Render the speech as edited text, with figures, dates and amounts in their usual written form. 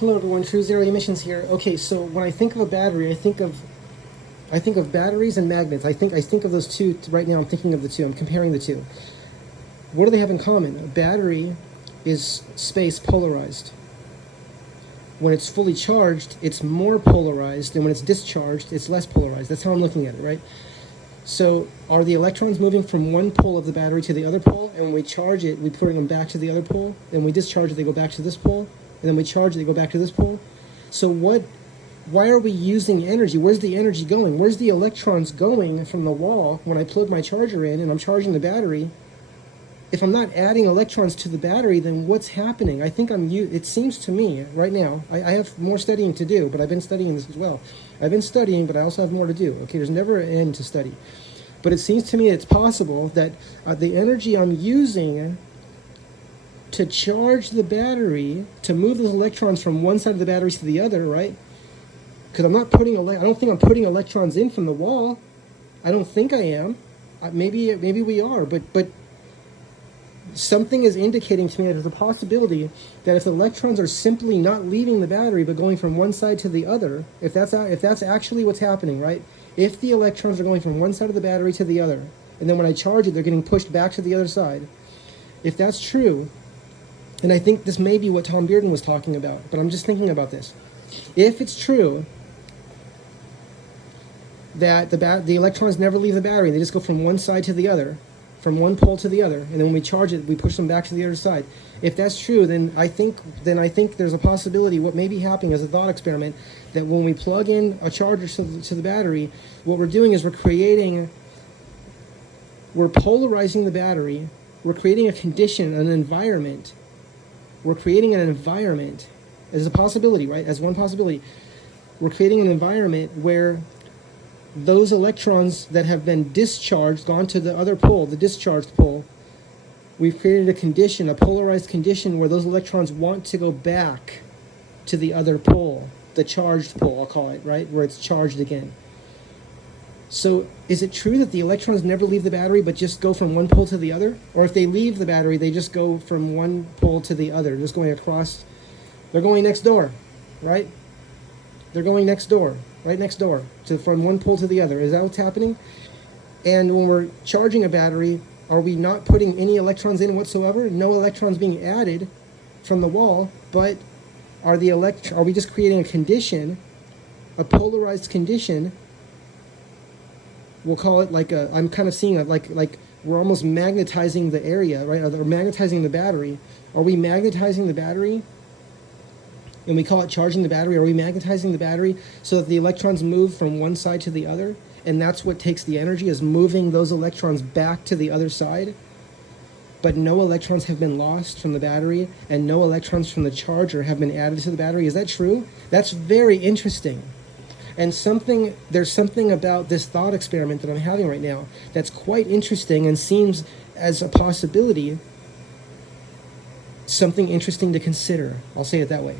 Hello everyone, True Zero Emissions here. Okay, so when I think of a battery, I think of batteries and magnets. I think of those two right now. I'm thinking of the two. I'm comparing the two. What do they have in common? A battery is space polarized. When it's fully charged, it's more polarized, and when it's discharged, it's less polarized. That's how I'm looking at it, right? So are the electrons moving from one pole of the battery to the other pole, and when we charge it, we bring them back to the other pole, and we discharge it, they go back to this pole, and then we charge it, they go back to this pole? So why are we using energy? Where's the energy going? Where's the electrons going from the wall when I plug my charger in and I'm charging the battery? If I'm not adding electrons to the battery, then what's happening? I think it seems to me right now, I have more studying to do, but I've been studying this as well. I've been studying, but I also have more to do. Okay, there's never an end to study. But it seems to me it's possible that the energy I'm using to charge the battery, to move those electrons from one side of the battery to the other, right? Because I don't think I'm putting electrons in from the wall. I don't think I am. Maybe we are, but something is indicating to me that there's a possibility that if the electrons are simply not leaving the battery but going from one side to the other, if that's actually what's happening, right? If the electrons are going from one side of the battery to the other, and then when I charge it, they're getting pushed back to the other side. If that's true, and I think this may be what Tom Bearden was talking about, but I'm just thinking about this. If it's true that the electrons never leave the battery, they just go from one side to the other, from one pole to the other, and then when we charge it, we push them back to the other side. If that's true, then I think there's a possibility what may be happening as a thought experiment, that when we plug in a charger to the battery, what we're doing is we're polarizing the battery, we're creating a condition, an environment. We're creating an environment as a possibility, right? As one possibility. We're creating an environment where those electrons that have been discharged, gone to the other pole, the discharged pole, we've created a condition, a polarized condition where those electrons want to go back to the other pole, the charged pole, I'll call it, right? Where it's charged again. So is it true that the electrons never leave the battery but just go from one pole to the other? Or if they leave the battery, they just go from one pole to the other, just going across, they're going next door, right? They're going next door, right next door, from one pole to the other. Is that what's happening? And when we're charging a battery, are we not putting any electrons in whatsoever? No electrons being added from the wall, but are we just creating a condition, a polarized condition? We'll call it I'm kind of seeing it like we're almost magnetizing the area, right? Or magnetizing the battery. Are we magnetizing the battery? And we call it charging the battery. Are we magnetizing the battery so that the electrons move from one side to the other? And that's what takes the energy, is moving those electrons back to the other side. But no electrons have been lost from the battery, and no electrons from the charger have been added to the battery. Is that true? That's very interesting. And there's something about this thought experiment that I'm having right now that's quite interesting and seems as a possibility, something interesting to consider. I'll say it that way.